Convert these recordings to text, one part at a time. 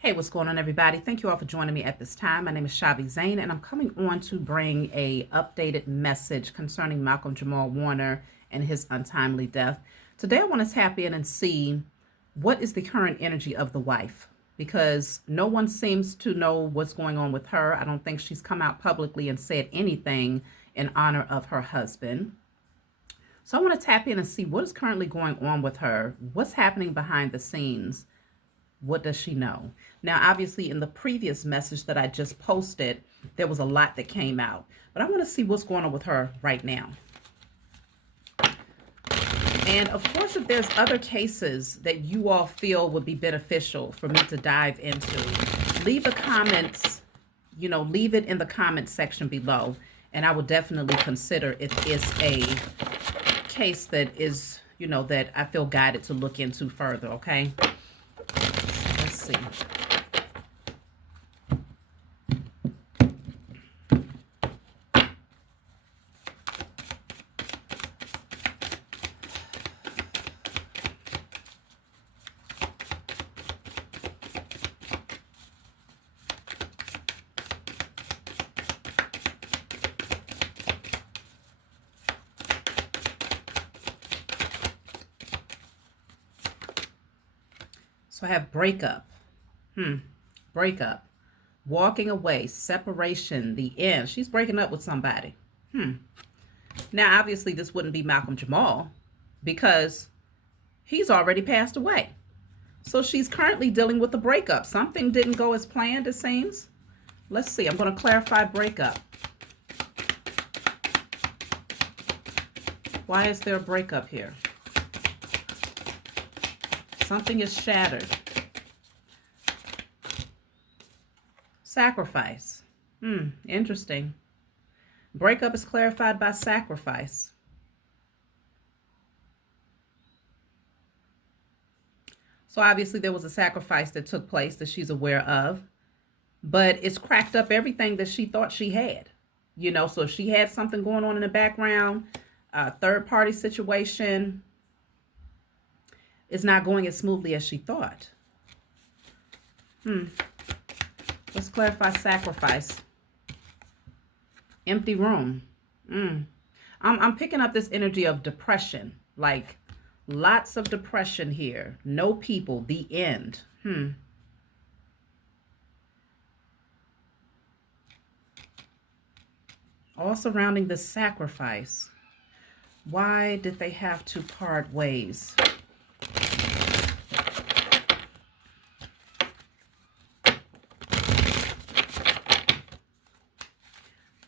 Hey, what's going on, everybody? Thank you all for joining me at this time. My name is Shavi Zane, and I'm coming on to bring a updated message concerning Malcolm Jamal Warner and his untimely death. Today, I want to tap in and see what is the current energy of the wife, because no one seems to know what's going on with her. I don't think she's come out publicly and said anything in honor of her husband. So I want to tap in and see what is currently going on with her, what's happening behind the scenes. What does she know? Now, obviously, in the previous message that I just posted, there was a lot that came out. But I want to see what's going on with her right now. And of course, if there's other cases that you all feel would be beneficial for me to dive into, leave the comments, leave it in the comment section below. And I will definitely consider if it's a case that is, that I feel guided to look into further, okay? Let's see. So I have breakup. Breakup. Walking away, separation, the end. She's breaking up with somebody. Now, obviously, this wouldn't be Malcolm Jamal because he's already passed away. So she's currently dealing with a breakup. Something didn't go as planned, it seems. Let's see. I'm going to clarify breakup. Why is there a breakup here? Something is shattered. Sacrifice. Interesting. Breakup is clarified by sacrifice. So obviously there was a sacrifice that took place that she's aware of, but it's cracked up everything that she thought she had. So if she had something going on in the background, a third party situation, is not going as smoothly as she thought. Let's clarify sacrifice. Empty room. I'm picking up this energy of depression, like lots of depression here. No people, the end. All surrounding the sacrifice. Why did they have to part ways?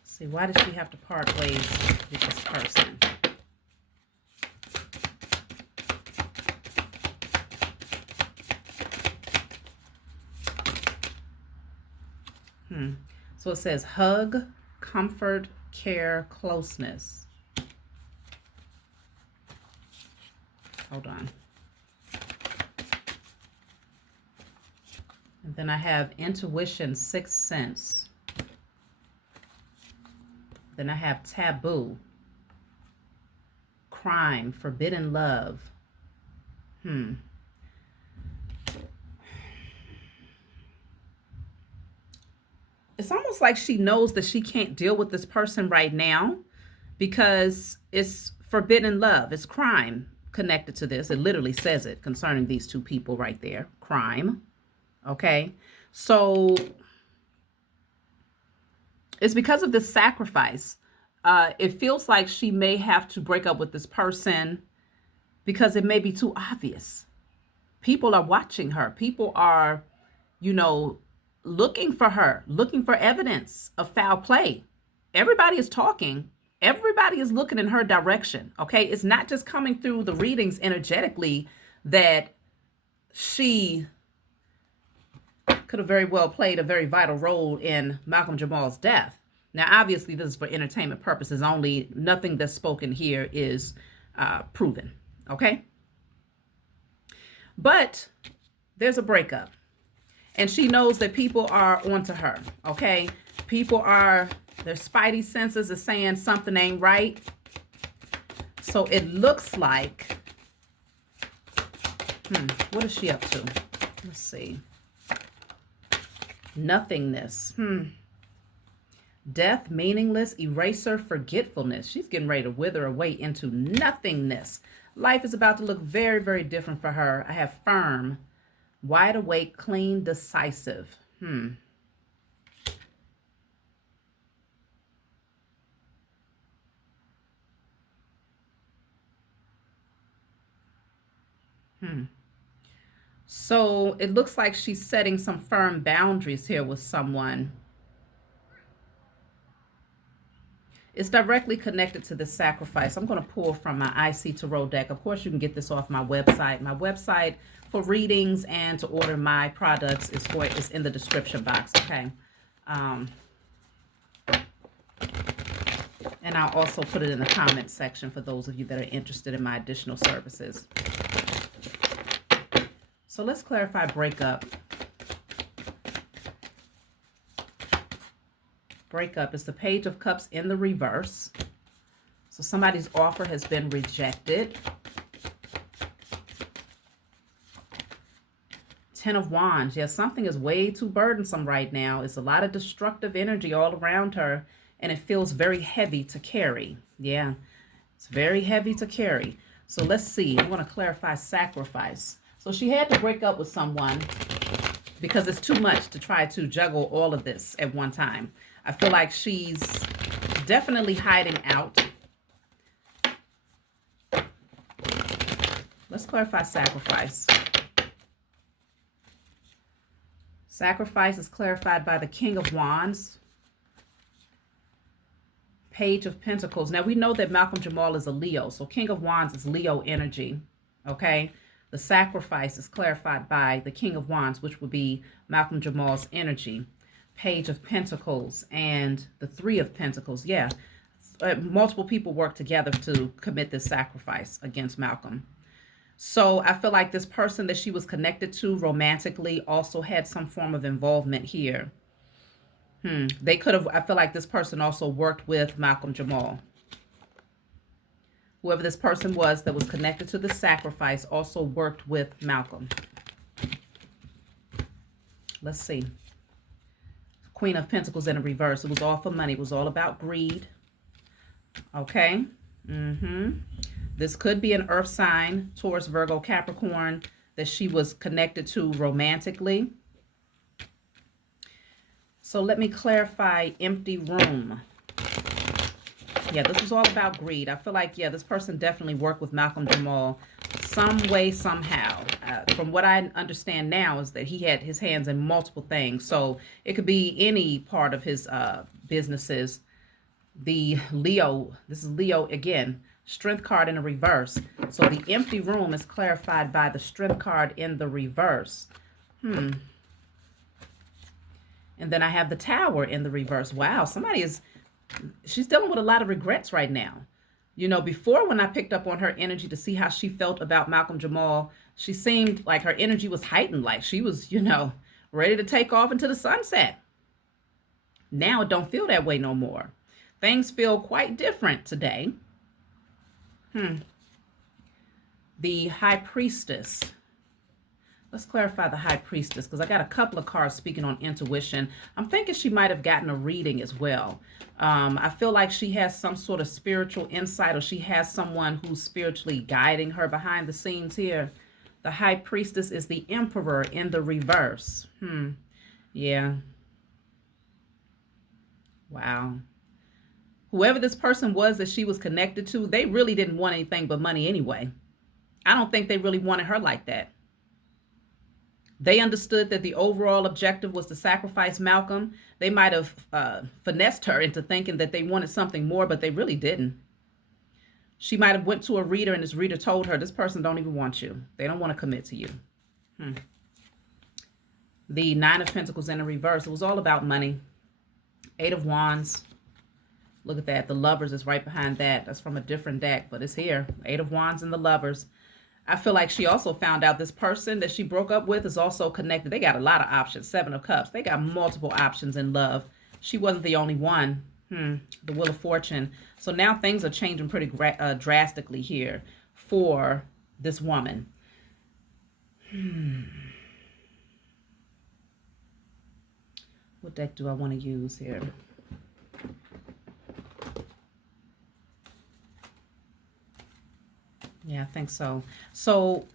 See, why did she have to part ways with this person? So it says hug, comfort, care, closeness. Hold on. And then I have intuition, sixth sense. Then I have taboo, crime, forbidden love. It's almost like she knows that she can't deal with this person right now because it's forbidden love. It's crime connected to this. It literally says it concerning these two people right there. Crime. Okay. So it's because of this sacrifice. It feels like she may have to break up with this person because it may be too obvious. People are watching her. People are, looking for her, looking for evidence of foul play. Everybody is talking. Everybody is looking in her direction. Okay. It's not just coming through the readings energetically that she could have very well played a very vital role in Malcolm Jamal's death. Now, obviously, this is for entertainment purposes only. Nothing that's spoken here is proven, okay? But there's a breakup. And she knows that people are onto her, okay? Their spidey senses are saying something ain't right. So it looks like, what is she up to? Let's see. Nothingness. Death, meaningless, eraser, forgetfulness. She's getting ready to wither away into nothingness. Life is about to look very, very different for her. I have firm, wide awake, clean, decisive. So it looks like she's setting some firm boundaries here with someone. It's directly connected to the sacrifice. I'm going to pull from my IC Tarot deck. Of course, you can get this off my website. My website for readings and to order my products is in the description box, okay? And I'll also put it in the comment section for those of you that are interested in my additional services. So let's clarify breakup. Breakup is the Page of Cups in the reverse. So somebody's offer has been rejected. Ten of Wands. Yes, something is way too burdensome right now. It's a lot of destructive energy all around her, and it feels very heavy to carry. Yeah, it's very heavy to carry. So let's see. I want to clarify sacrifice. So she had to break up with someone because it's too much to try to juggle all of this at one time. I feel like she's definitely hiding out. Let's clarify sacrifice. Sacrifice is clarified by the King of Wands. Page of Pentacles. Now we know that Malcom Jamal is a Leo. So King of Wands is Leo energy. Okay. The sacrifice is clarified by the King of Wands, which would be Malcom Jamal's energy. Page of Pentacles and the Three of Pentacles. Yeah, multiple people work together to commit this sacrifice against Malcom. So I feel like this person that she was connected to romantically also had some form of involvement here. They could have, I feel like this person also worked with Malcom Jamal. Whoever this person was that was connected to the sacrifice also worked with Malcom. Let's see. Queen of Pentacles in a reverse. It was all for money. It was all about greed. Okay. This could be an earth sign, Taurus, Virgo, Capricorn, that she was connected to romantically. So let me clarify empty room. Yeah, this was all about greed. I feel like, yeah, this person definitely worked with Malcom Jamal some way, somehow. From what I understand now is that he had his hands in multiple things. So it could be any part of his businesses. The Leo, this is Leo again, Strength card in the reverse. So the empty room is clarified by the Strength card in the reverse. And then I have the Tower in the reverse. Wow, she's dealing with a lot of regrets right now. You know, before when I picked up on her energy to see how she felt about Malcom Jamal, she seemed like her energy was heightened, like she was, you know, ready to take off into the sunset. Now it don't feel that way no more. Things feel quite different today. The High Priestess. Let's clarify the High Priestess, because I got a couple of cards speaking on intuition. I'm thinking she might have gotten a reading as well. I feel like she has some sort of spiritual insight, or she has someone who's spiritually guiding her behind the scenes here. The High Priestess is the Emperor in the reverse. Yeah. Wow. Whoever this person was that she was connected to, they really didn't want anything but money anyway. I don't think they really wanted her like that. They understood that the overall objective was to sacrifice Malcom. They might have finessed her into thinking that they wanted something more, but they really didn't. She might have went to a reader, and this reader told her, this person don't even want you. They don't want to commit to you. The Nine of Pentacles in the reverse. It was all about money. Eight of Wands. Look at that. The Lovers is right behind that. That's from a different deck, but it's here. Eight of Wands and the Lovers. I feel like she also found out this person that she broke up with is also connected. They got a lot of options. Seven of Cups. They got multiple options in love. She wasn't the only one. The Wheel of Fortune. So now things are changing pretty drastically here for this woman. What deck do I want to use here? Yeah, I think so. So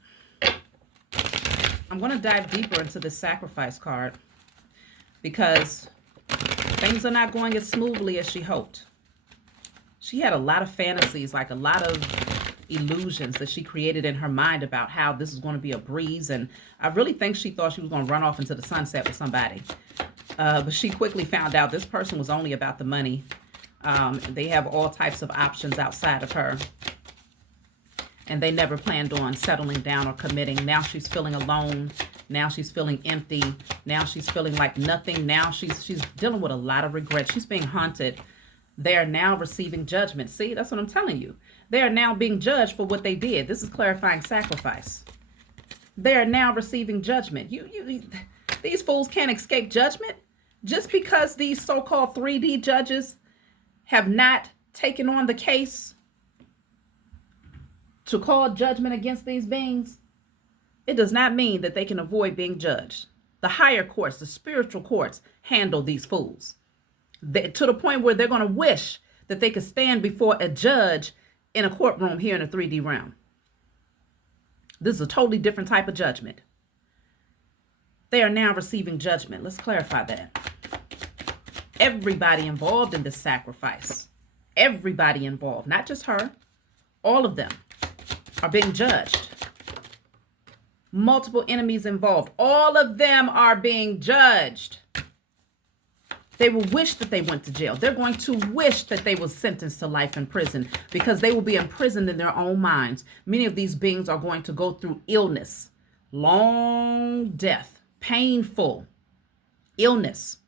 I'm going to dive deeper into the sacrifice card because things are not going as smoothly as she hoped. She had a lot of fantasies, like a lot of illusions that she created in her mind about how this is going to be a breeze. And I really think she thought she was going to run off into the sunset with somebody. But she quickly found out this person was only about the money. They have all types of options outside of her. And they never planned on settling down or committing. Now she's feeling alone. Now she's feeling empty. Now she's feeling like nothing. Now she's dealing with a lot of regret. She's being haunted. They are now receiving judgment. See, that's what I'm telling you. They are now being judged for what they did. This is clarifying sacrifice. They are now receiving judgment. These fools can't escape judgment. Just because these so-called 3D judges have not taken on the case to call judgment against these beings, it does not mean that they can avoid being judged. The higher courts, the spiritual courts, handle these fools to the point where they're going to wish that they could stand before a judge in a courtroom here in the 3D realm. This is a totally different type of judgment. They are now receiving judgment. Let's clarify that. Everybody involved in this sacrifice, everybody involved, not just her, all of them are being judged. Multiple enemies involved. All of them are being judged. They will wish that they went to jail. They're going to wish that they were sentenced to life in prison because they will be imprisoned in their own minds. Many of these beings are going to go through illness, long death, painful illness.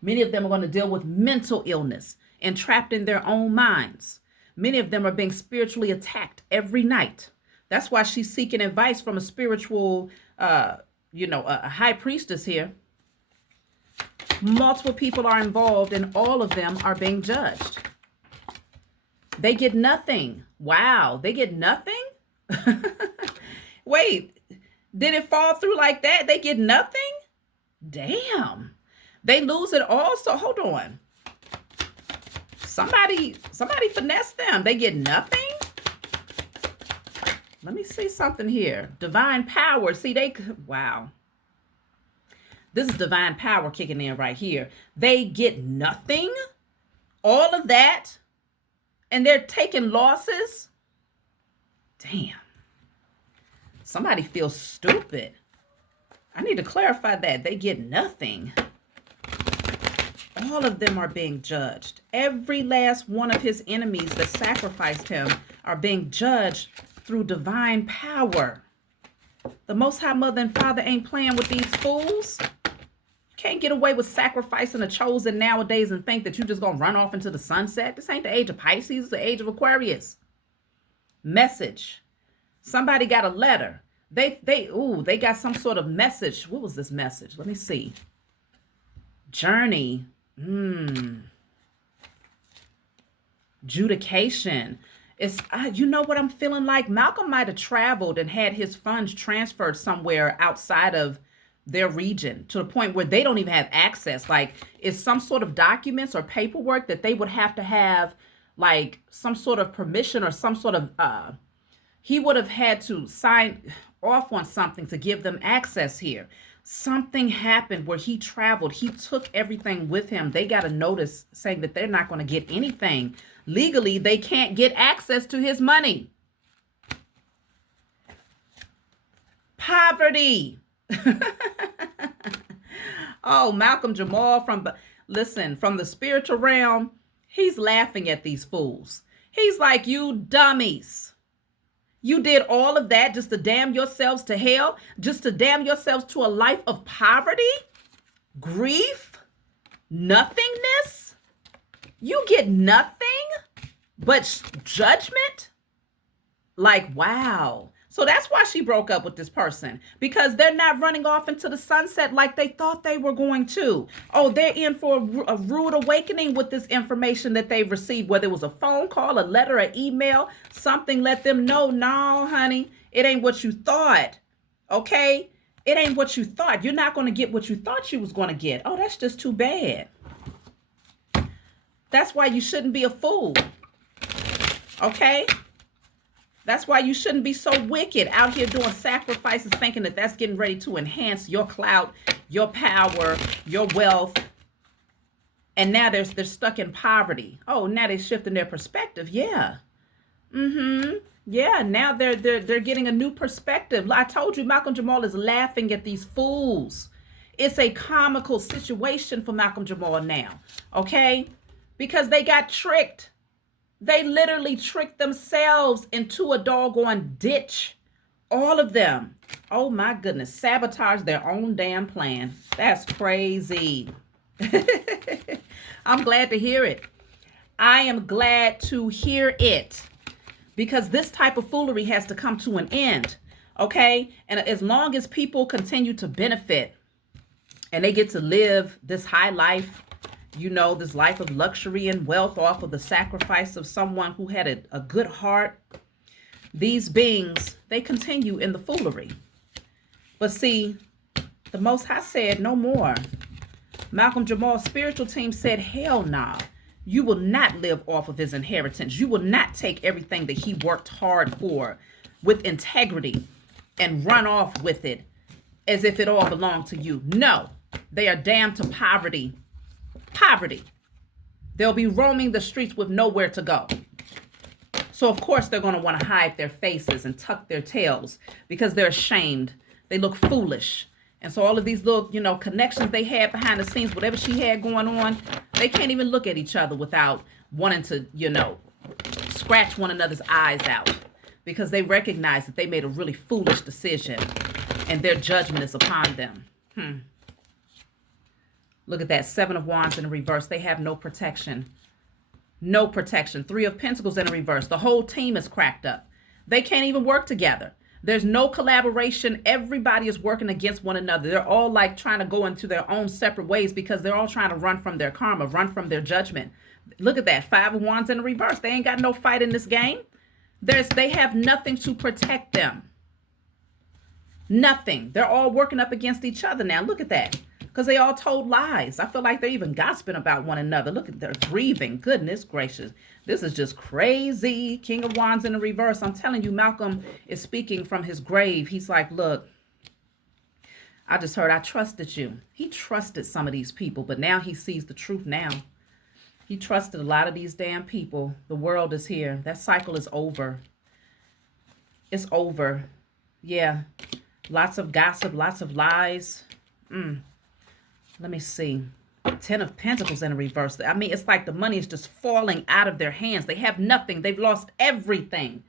Many of them are going to deal with mental illness and trapped in their own minds. Many of them are being spiritually attacked every night. That's why she's seeking advice from a spiritual, a high priestess here. Multiple people are involved and all of them are being judged. They get nothing. Wow, they get nothing? Wait, did it fall through like that? They get nothing? Damn. They lose it all? So hold on. Somebody finessed them. They get nothing? Let me see something here. Divine power. See, wow. This is divine power kicking in right here. They get nothing? All of that? And they're taking losses? Damn. Somebody feels stupid. I need to clarify that. They get nothing. All of them are being judged. Every last one of his enemies that sacrificed him are being judged through divine power. The Most High Mother and Father ain't playing with these fools. Can't get away with sacrificing a chosen nowadays and think that you're just going to run off into the sunset. This ain't the age of Pisces. It's the age of Aquarius. Message. Somebody got a letter. They got some sort of message. What was this message? Let me see. Journey. Judication. It's you know what I'm feeling like? Malcom might have traveled and had his funds transferred somewhere outside of their region to the point where they don't even have access. Like, it's some sort of documents or paperwork that they would have to have, like some sort of permission or some sort of he would have had to sign off on something to give them access here. Something happened where he traveled. He took everything with him. They got a notice saying that they're not going to get anything. Legally, they can't get access to his money. Poverty. Oh, Malcom Jamal from the spiritual realm, he's laughing at these fools. He's like, you dummies. You did all of that just to damn yourselves to hell, just to damn yourselves to a life of poverty, grief, nothingness. You get nothing but judgment. Like, wow. So that's why she broke up with this person, because they're not running off into the sunset like they thought they were going to. Oh, they're in for a rude awakening with this information that they've received, whether it was a phone call, a letter, an email, something let them know, no, honey, it ain't what you thought. Okay? It ain't what you thought. You're not going to get what you thought you was going to get. Oh, that's just too bad. That's why you shouldn't be a fool. Okay? That's why you shouldn't be so wicked out here doing sacrifices, thinking that that's getting ready to enhance your clout, your power, your wealth. And now they're stuck in poverty. Oh, now they're shifting their perspective. Yeah. Yeah, now they're getting a new perspective. I told you, Malcolm Jamal is laughing at these fools. It's a comical situation for Malcolm Jamal now, okay? Because they got tricked. They literally tricked themselves into a doggone ditch. All of them. Oh my goodness. Sabotage their own damn plan. That's crazy. I'm glad to hear it. I am glad to hear it. Because this type of foolery has to come to an end, okay? And as long as people continue to benefit and they get to live this high life, you know, this life of luxury and wealth off of the sacrifice of someone who had a good heart, these beings, they continue in the foolery. But see, the Most High said no more. Malcolm Jamal's spiritual team said, hell nah. You will not live off of his inheritance. You will not take everything that he worked hard for with integrity and run off with it as if it all belonged to you. No, they are damned to poverty. Poverty. They'll be roaming the streets with nowhere to go. So, of course, they're going to want to hide their faces and tuck their tails because they're ashamed. They look foolish. And so all of these little, you know, connections they had behind the scenes, whatever she had going on, they can't even look at each other without wanting to, you know, scratch one another's eyes out because they recognize that they made a really foolish decision and their judgment is upon them. Look at that. 7 of Wands in reverse. They have no protection. No protection. 3 of Pentacles in reverse. The whole team is cracked up. They can't even work together. There's no collaboration. Everybody is working against one another. They're all like trying to go into their own separate ways because they're all trying to run from their karma, run from their judgment. Look at that. 5 of Wands in reverse. They ain't got no fight in this game. They have nothing to protect them. Nothing. They're all working up against each other now. Look at that. Because they all told lies. I feel like they're even gossiping about one another. Look at, they're grieving. Goodness gracious. This is just crazy. King of Wands in the reverse. I'm telling you, Malcolm is speaking from his grave. He's like, look, I just heard I trusted you. He trusted some of these people, but now he sees the truth now. He trusted a lot of these damn people. The world is here. That cycle is over. It's over. Yeah. Lots of gossip, lots of lies. Let me see. 10 of Pentacles in reverse. I mean, it's like the money is just falling out of their hands. They have nothing. They've lost everything.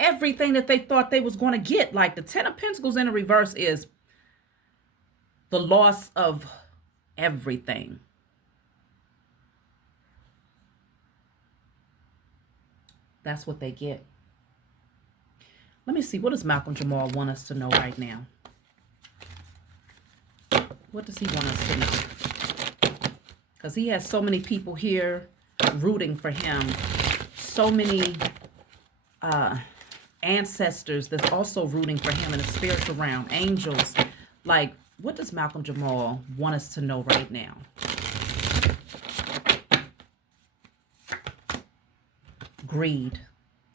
Everything that they thought they was going to get. Like the 10 of Pentacles in reverse is the loss of everything. That's what they get. Let me see. What does Malcolm Jamal want us to know right now? What does he want us to know? Because he has so many people here rooting for him. So many ancestors that's also rooting for him in the spiritual realm. Angels. Like, what does Malcolm Jamal want us to know right now? Greed.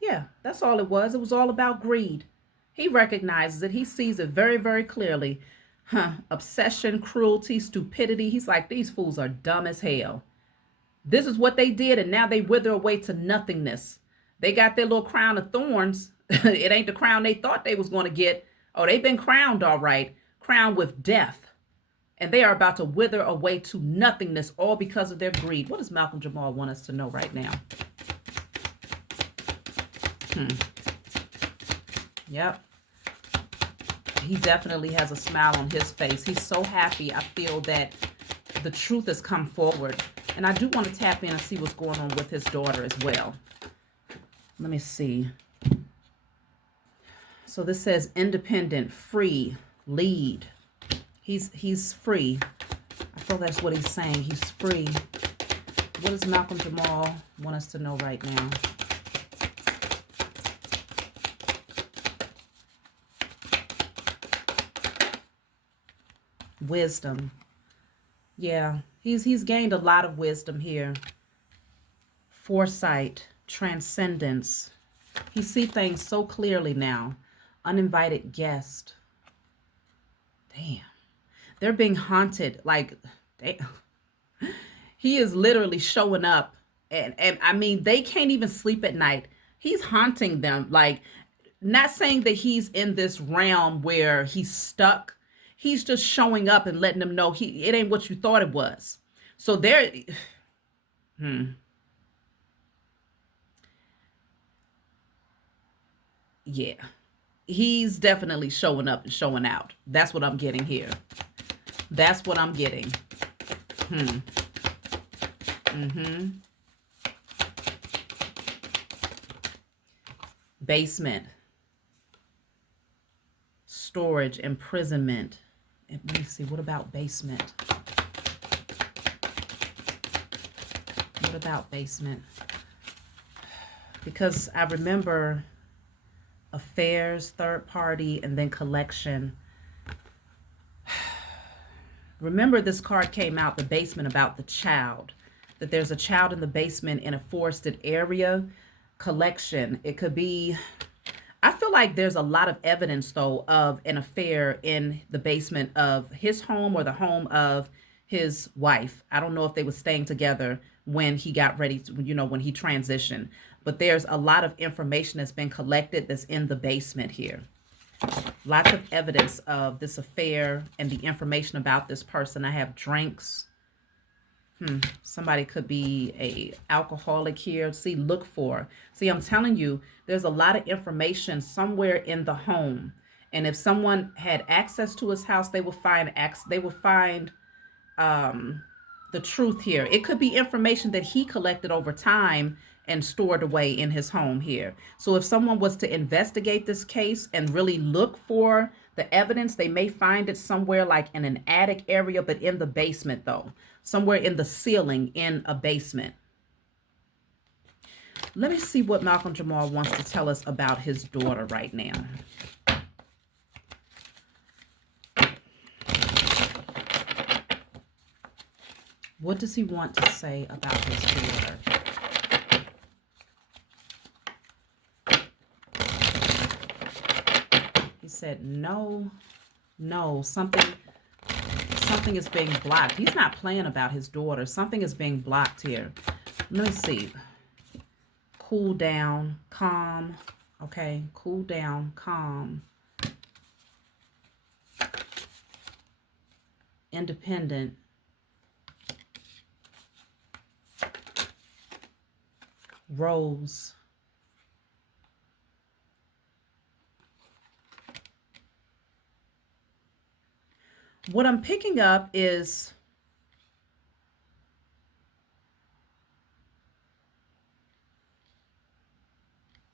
Yeah, that's all it was. It was all about greed. He recognizes it. He sees it very, very clearly. Obsession, cruelty, stupidity. He's like, these fools are dumb as hell. This is what they did, and now they wither away to nothingness. They got their little crown of thorns. It ain't the crown they thought they was going to get. Oh, they've been crowned, all right. Crowned with death. And they are about to wither away to nothingness, all because of their greed. What does Malcolm Jamal want us to know right now? Yep. He definitely has a smile on his face. He's so happy. I feel that the truth has come forward. And I do want to tap in and see what's going on with his daughter as well. Let me see. So this says independent, free, lead. He's free. I feel that's what he's saying. He's free. What does Malcolm Jamal want us to know right now? Wisdom. Yeah, he's gained a lot of wisdom here. Foresight, transcendence. He sees things so clearly now. Uninvited guest. Damn. They're being haunted. Like, damn. He is literally showing up. And I mean, they can't even sleep at night. He's haunting them. Like, not saying that he's in this realm where he's stuck. He's just showing up and letting them know it ain't what you thought it was. So they're, yeah, he's definitely showing up and showing out. That's what I'm getting here. That's what I'm getting. Basement, storage, imprisonment. And let me see, what about basement? What about basement? Because I remember affairs, third party, and then collection. Remember, this card came out, the basement, about the child. That there's a child in the basement in a forested area. Collection. It could be... I feel like there's a lot of evidence, though, of an affair in the basement of his home or the home of his wife. I don't know if they were staying together when he got ready to, when he transitioned. But there's a lot of information that's been collected that's in the basement here. Lots of evidence of this affair and the information about this person. I have drinks. Somebody could be a alcoholic here. See, look for. See, I'm telling you, there's a lot of information somewhere in the home. And if someone had access to his house, they will find the truth here. It could be information that he collected over time and stored away in his home here. So if someone was to investigate this case and really look for the evidence, they may find it somewhere like in an attic area, but in the basement though. Somewhere in the ceiling in a basement. Let me see what Malcom Jamal wants to tell us about his daughter right now. What does he want to say about his daughter? He said, no, something is being blocked. He's not playing about his daughter. Something is being blocked here. Let me see. Cool down, calm. Okay, cool down, calm. Independent. Rose. What I'm picking up is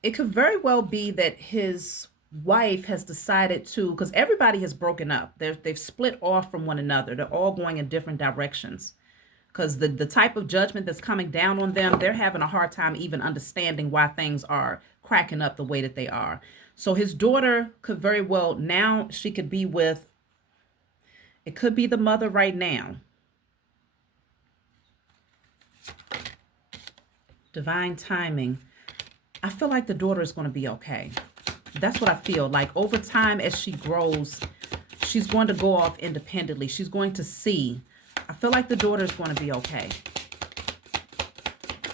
it could very well be that his wife has decided to, because everybody has broken up. They've split off from one another. They're all going in different directions. Because the type of judgment that's coming down on them, they're having a hard time even understanding why things are cracking up the way that they are. So his daughter could very well, now she could be with, it could be the mother right now. Divine timing. I feel like the daughter is going to be okay. That's what I feel. Like over time, as she grows, she's going to go off independently. She's going to see. I feel like the daughter is going to be okay.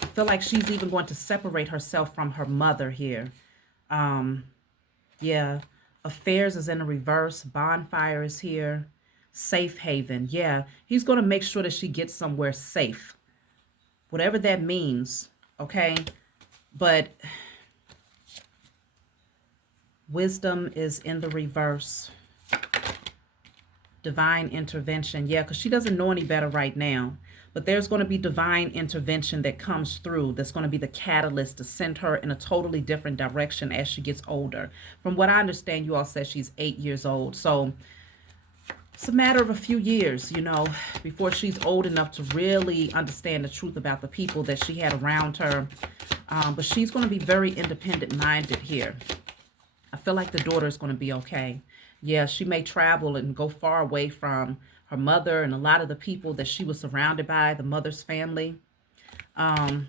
I feel like she's even going to separate herself from her mother here. Yeah. Affairs is in the reverse. Bonfire is here. Safe haven. Yeah. He's going to make sure that she gets somewhere safe. Whatever that means. Okay. But wisdom is in the reverse. Divine intervention. Yeah, because she doesn't know any better right now. But there's going to be divine intervention that comes through. That's going to be the catalyst to send her in a totally different direction as she gets older. From what I understand, you all said she's 8 years old. So it's a matter of a few years, before she's old enough to really understand the truth about the people that she had around her. But she's going to be very independent-minded here. I feel like the daughter is going to be okay. Yeah, she may travel and go far away from her mother and a lot of the people that she was surrounded by, the mother's family. Um,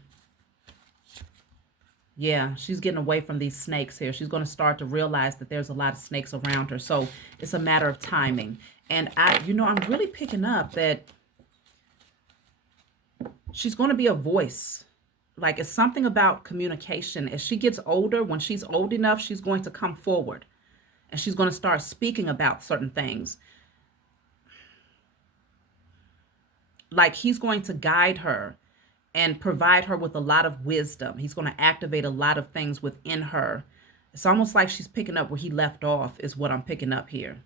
yeah, she's getting away from these snakes here. She's going to start to realize that there's a lot of snakes around her. So it's a matter of timing. And I'm really picking up that she's going to be a voice. Like, it's something about communication. As she gets older, when she's old enough, she's going to come forward and she's going to start speaking about certain things. Like, he's going to guide her and provide her with a lot of wisdom. He's going to activate a lot of things within her. It's almost like she's picking up where he left off, is what I'm picking up here.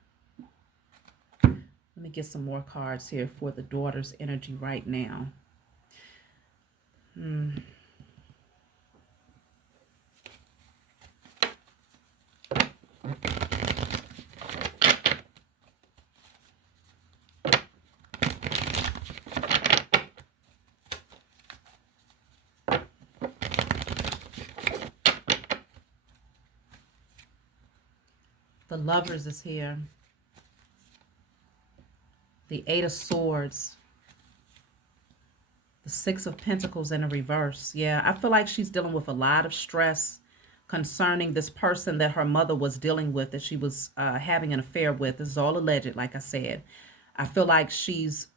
Let me get some more cards here for the daughter's energy right now. The Lovers is here. The Eight of Swords. The Six of Pentacles in a reverse. Yeah, I feel like she's dealing with a lot of stress concerning this person that her mother was dealing with, that she was having an affair with. This is all alleged, like I said. I feel like she's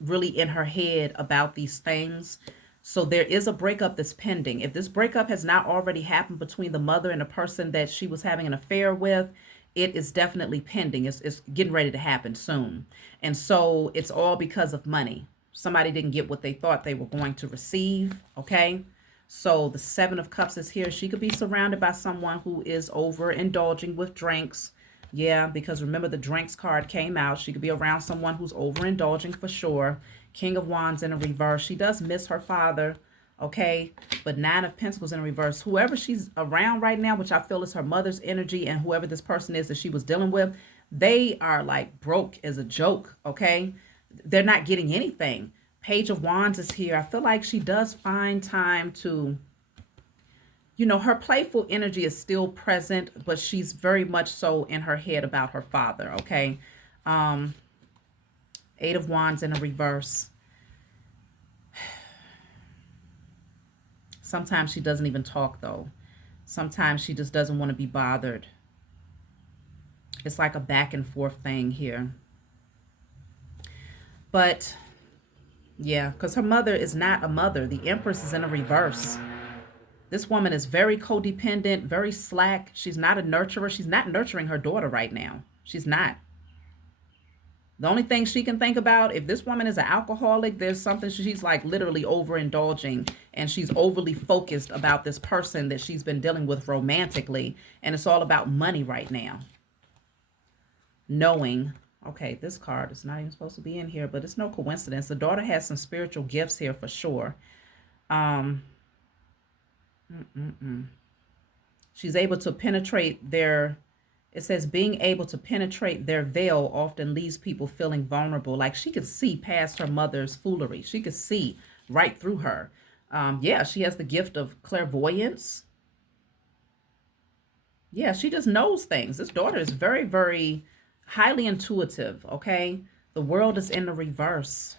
really in her head about these things. So there is a breakup that's pending. If this breakup has not already happened between the mother and the person that she was having an affair with, it is definitely pending. It's getting ready to happen soon. And so it's all because of money. Somebody didn't get what they thought they were going to receive, okay? So the Seven of Cups is here. She could be surrounded by someone who is overindulging with drinks. Yeah, because remember the drinks card came out. She could be around someone who's overindulging for sure. King of Wands in a reverse. She does miss her father, okay? But Nine of Pentacles in a reverse. Whoever she's around right now, which I feel is her mother's energy, and whoever this person is that she was dealing with, they are like broke as a joke, okay? They're not getting anything. Page of Wands is here. I feel like she does find time to, her playful energy is still present, but she's very much so in her head about her father, okay? Eight of Wands in a reverse. Sometimes she doesn't even talk, though. Sometimes she just doesn't want to be bothered. It's like a back and forth thing here. But, yeah, because her mother is not a mother. The Empress is in a reverse. This woman is very codependent, very slack. She's not a nurturer. She's not nurturing her daughter right now. She's not. The only thing she can think about, if this woman is an alcoholic, there's something she's like literally overindulging, and she's overly focused about this person that she's been dealing with romantically, and it's all about money right now. Knowing, okay, this card is not even supposed to be in here, but it's no coincidence. The daughter has some spiritual gifts here for sure. She's able to penetrate their... It says being able to penetrate their veil often leaves people feeling vulnerable. Like she could see past her mother's foolery. She could see right through her. Yeah, she has the gift of clairvoyance. Yeah, she just knows things. This daughter is very, very highly intuitive, okay? The World is in the reverse.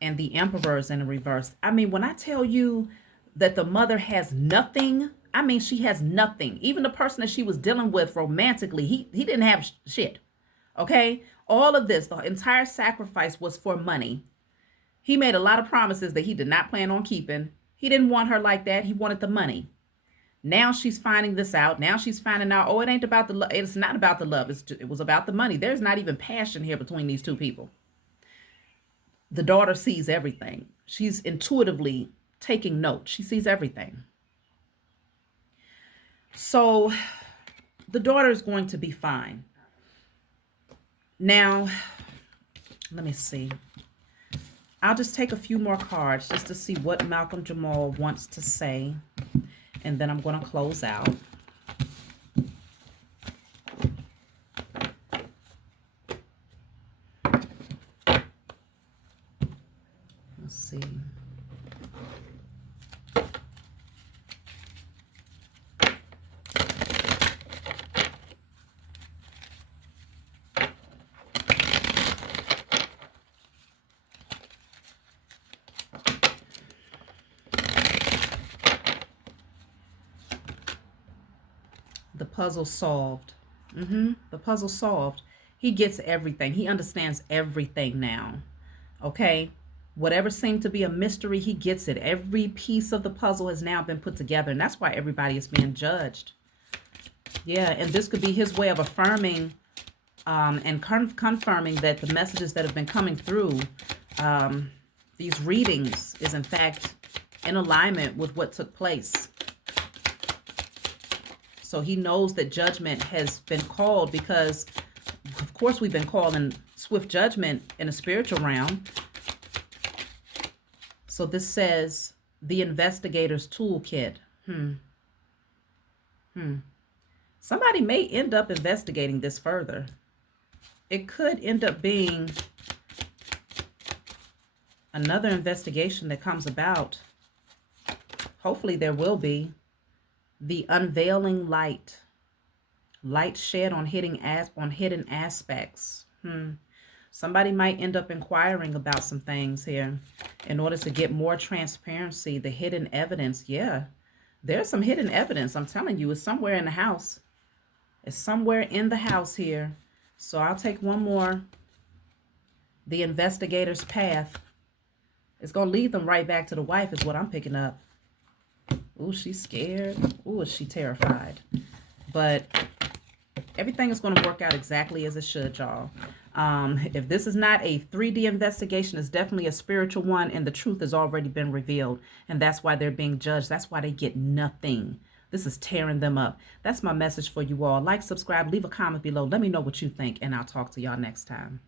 And the Emperor is in the reverse. I mean, when I tell you that the mother has nothing... I mean, she has nothing. Even the person that she was dealing with romantically, he didn't have shit. Okay? All of this, the entire sacrifice was for money. He made a lot of promises that he did not plan on keeping. He didn't want her like that. He wanted the money. Now she's finding this out. Now she's finding out, oh, it ain't about the love. It's not about the love. It was about the money. There's not even passion here between these two people. The daughter sees everything. She's intuitively taking notes. She sees everything. So the daughter is going to be fine. Now, let me see. I'll just take a few more cards just to see what Malcom Jamal wants to say. And then I'm going to close out. Let's see. puzzle solved. The puzzle solved. He gets everything. He understands everything now. Okay? Whatever seemed to be a mystery, he gets it. Every piece of the puzzle has now been put together, and that's why everybody is being judged. Yeah, and this could be his way of affirming and confirming that the messages that have been coming through these readings is in fact in alignment with what took place. So he knows that judgment has been called because, of course, we've been called in swift judgment in a spiritual realm. So this says the investigator's toolkit. Somebody may end up investigating this further. It could end up being another investigation that comes about. Hopefully there will be. The unveiling light. Light shed on hidden aspects. Somebody might end up inquiring about some things here in order to get more transparency. The hidden evidence. Yeah, there's some hidden evidence. I'm telling you, it's somewhere in the house. It's somewhere in the house here. So I'll take one more. The investigator's path. It's going to lead them right back to the wife is what I'm picking up. Ooh, she's scared. Ooh, is she terrified? But everything is going to work out exactly as it should, y'all. If this is not a 3D investigation, it's definitely a spiritual one, and the truth has already been revealed. And that's why they're being judged. That's why they get nothing. This is tearing them up. That's my message for you all. Like, subscribe, leave a comment below. Let me know what you think, and I'll talk to y'all next time.